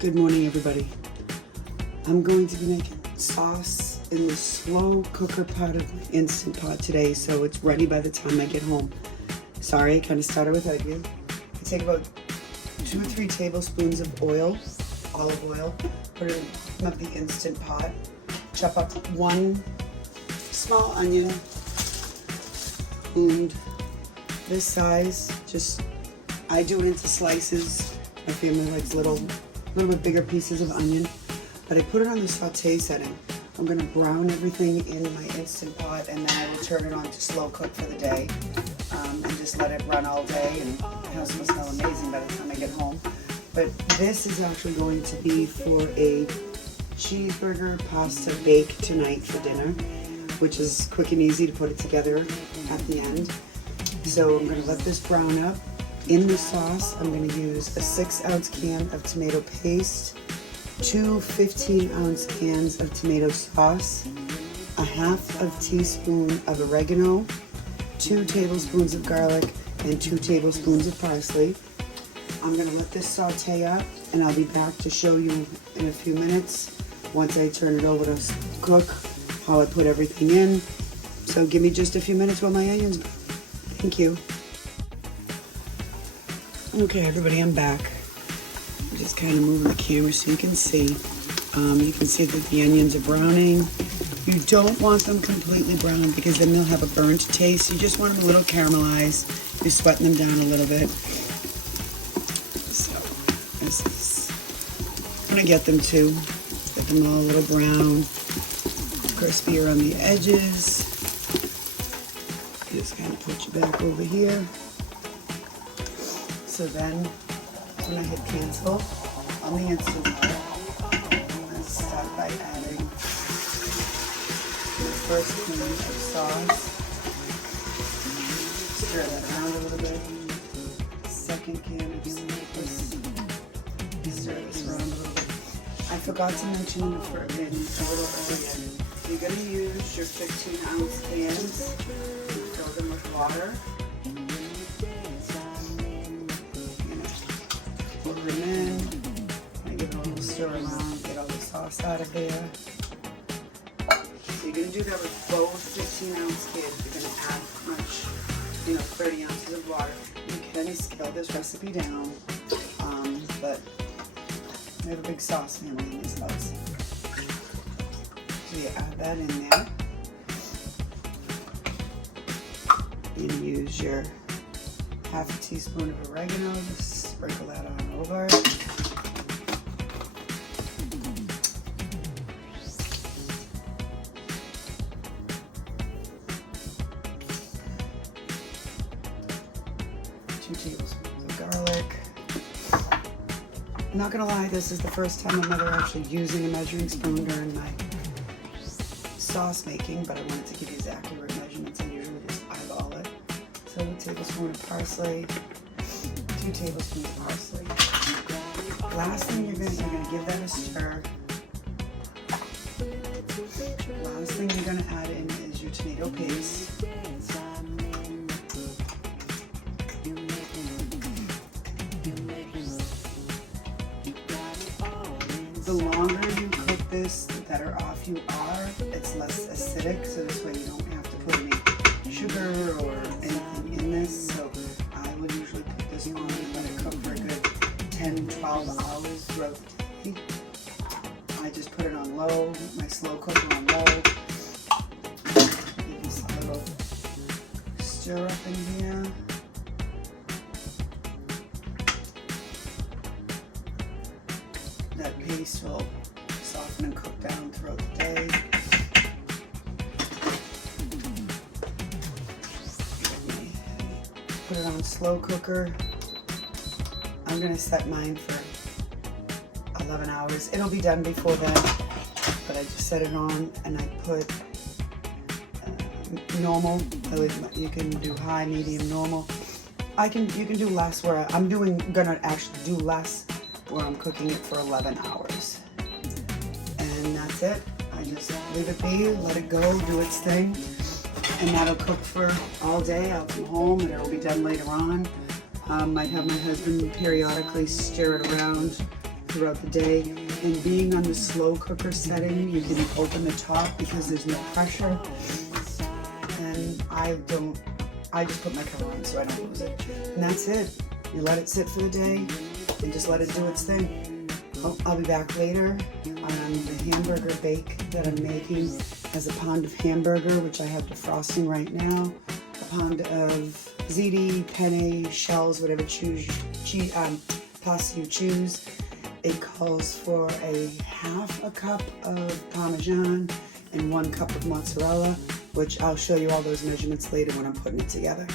Good morning, everybody. I'm going to be making sauce in the slow cooker pot of my Instant Pot today, so it's ready by the time I get home. Sorry, I kind of started without you. I take about 2 or 3 tablespoons of oil, olive oil, put it in the bottom of the Instant Pot, chop up 1 small onion, and this size, I do it into slices. My family likes little bit bigger pieces of onion, but I put it on the saute setting. I'm gonna brown everything in my Instant Pot, and then I will turn it on to slow cook for the day, and just let it run all day, and the house will smell amazing by the time I get home. But this is actually going to be for a cheeseburger pasta bake tonight for dinner, which is quick and easy to put it together at the end. So I'm gonna let this brown up. In the sauce, I'm going to use a 6-ounce can of tomato paste, 2 15-ounce cans of tomato sauce, a ½ teaspoon of oregano, 2 tablespoons of garlic, and 2 tablespoons of parsley. I'm going to let this saute up, and I'll be back to show you in a few minutes, once I turn it over to cook, how I put everything in. So give me just a few minutes while my onions go. Thank you. Okay, everybody, I'm back. I'm just kind of moving the camera so you can see. You can see that the onions are browning. You don't want them completely brown because then they'll have a burnt taste. You just want them a little caramelized. You're sweating them down a little bit. So, this is, I'm gonna get them too. Get them all a little brown, crispy around the edges. Just kind of put you back over here. So then, when I hit cancel on the Instant Pot, I'm going to start by adding the first can of sauce. Stir that around a little bit. Second can of sauce. Stir this around a little bit. I forgot to mention a little earlier, you're going to use your 15-ounce cans, fill them with water. Put them in, I give it a little stir around, get all the sauce out of there. So you're going to do that with both 15-ounce cans. You're going to add much, 30 ounces of water. You can scale this recipe down, but we have a big sauce family in this house. So you add that in there. You use your ½ teaspoon of oregano, just sprinkle that on over. Two tablespoons of garlic. I'm not gonna lie, this is the first time I'm ever actually using a measuring spoon during my sauce making, but I wanted to give you the accurate measurements. I usually just eyeball it. So a tablespoon of parsley, 2 tablespoons of parsley. Last thing you're gonna give that a stir. Last thing you're gonna add in is your tomato paste. The longer you cook this, the better off you are. It's less acidic, so this way you don't have to put any sugar or anything in this. So I would usually put this on and let it cook for a good 10-12 hours throughout the day. I just put it on low, my slow cooker on low. Give this a little stir up in here. That paste will soften and cook down throughout the day. Put it on slow cooker. I'm gonna set mine for 11 hours. It'll be done before that, but I just set it on and I put normal. You can do high, medium, normal. You can do less where I'm gonna actually do less where I'm cooking it for 11 hours. And that's it. I just leave it be, let it go, do its thing, and that'll cook for all day. I'll come home and it'll be done later on. Might have my husband periodically stir it around throughout the day. And being on the slow cooker setting, you can open the top because there's no pressure. And I just put my cover on so I don't lose it. And that's it. You let it sit for the day and just let it do its thing. I'll be back later on the hamburger bake that I'm making. As a pound of hamburger, which I have defrosting right now, a pound of ziti, penne, shells, whatever pasta you choose. It calls for a half a cup of Parmesan and 1 cup of mozzarella, which I'll show you all those measurements later when I'm putting it together.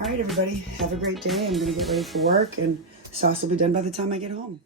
All right, everybody, have a great day. I'm gonna get ready for work and sauce will be done by the time I get home.